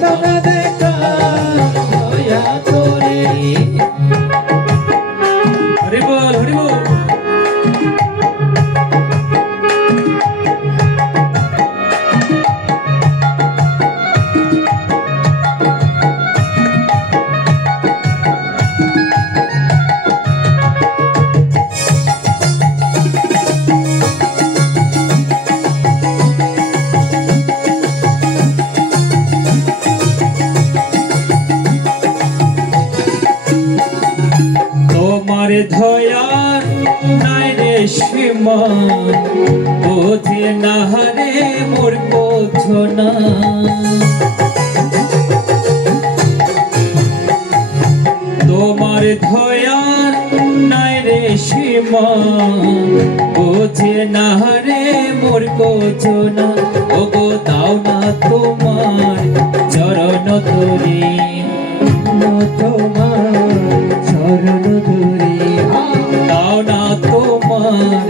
দানা দেখা দয়া করে। হরি বল হরি বল। তোমার ধয়ার নাই রে সীমা, বোঝে না রে মোর বোঝনা। তোমার ধয়ার নাই রে সীমা, বোঝে না রে মোর বোঝনা। ওগো দাও না তোমার চরণ ধরে, তোমার চরণ ধরে, দাও না তোমার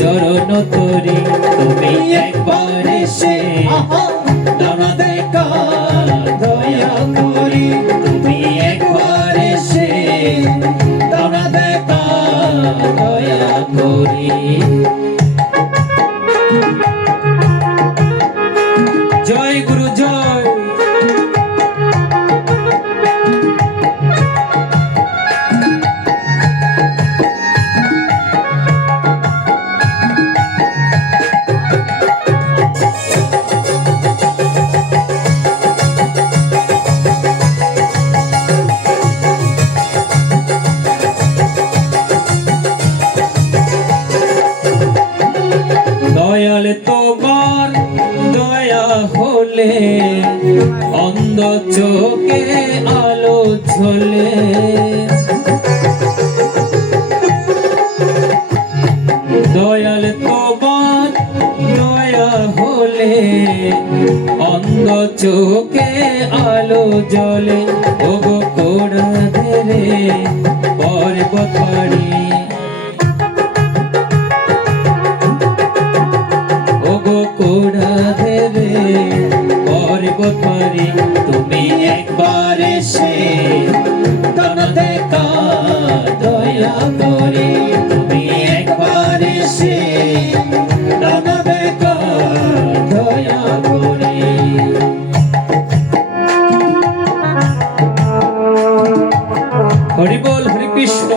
চরণ ধরে। তুমি একবার এসে দানা দেখা দয়া করে। তুমি একবার এসে দানা দেখা দয়া করে। জয় গুরু জয়। দয়াল তোমার দয়া হলে অন্ধ চোখে আলো ঝোলে। দয়াল তোমার দয়া হলে অন্ধ চোখে আলো জ্বলে। ওগো কোড়া ধরে পর্বত পাড়ি, ওগো কোড়া ধরে পর্বত পাড়ি। তুমি একবার এসে দানা দেখা দয়া করে। তুমি একবার এসে দানা দেখা দয়া করে। হরি বল হরি কৃষ্ণ।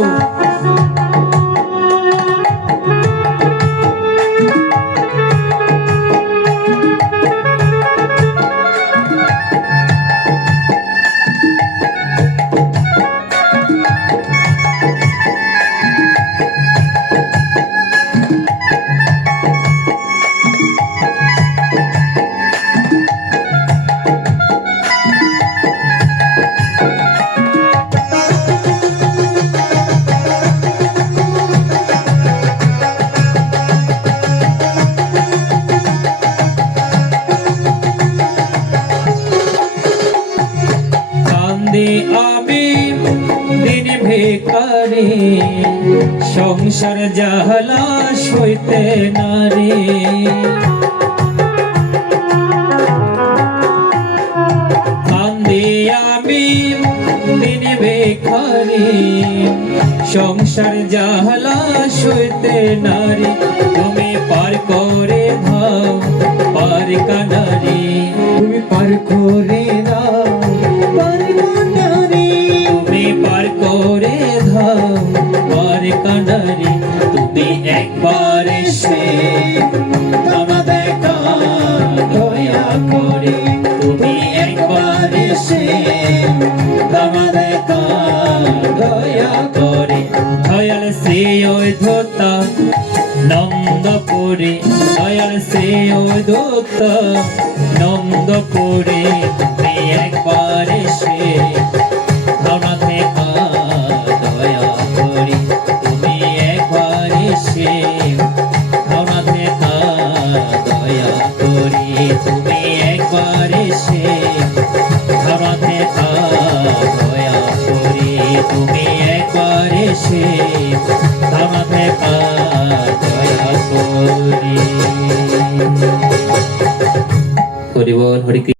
কান্দে আমি দিন ভিখারি, সংসার জাহালা সইতে নারে। কান্দে আমি দিন ভিখারি, সংসার জাহালা সইতে নারে। তুমি পার করে ভাও পার কানারি, তুমি পার করে দাও পার কানারি। তুমি পার করে ধাও পার কানারি। তুমি একবার এসে দানা দেখা দয়া করে। তুমি একবার এসে দানা দেখা দয়া করে। দয়াল শ্রী অযোধ্যা নন্দপুরে, দয়াল শ্রী অযোধ্যা নন্দপুরে। তুমি একবার এসে ধারণা দেখা দয়া করে। তুমি একবার এসে ধারণা দেখা দয়া করে। তুমি একবার এসে ধারণা দেখা দয়া করে। তুমি একবার এসে ধারণা দেখা দয়া করে। হরি বল হরি কৃষ্ণ।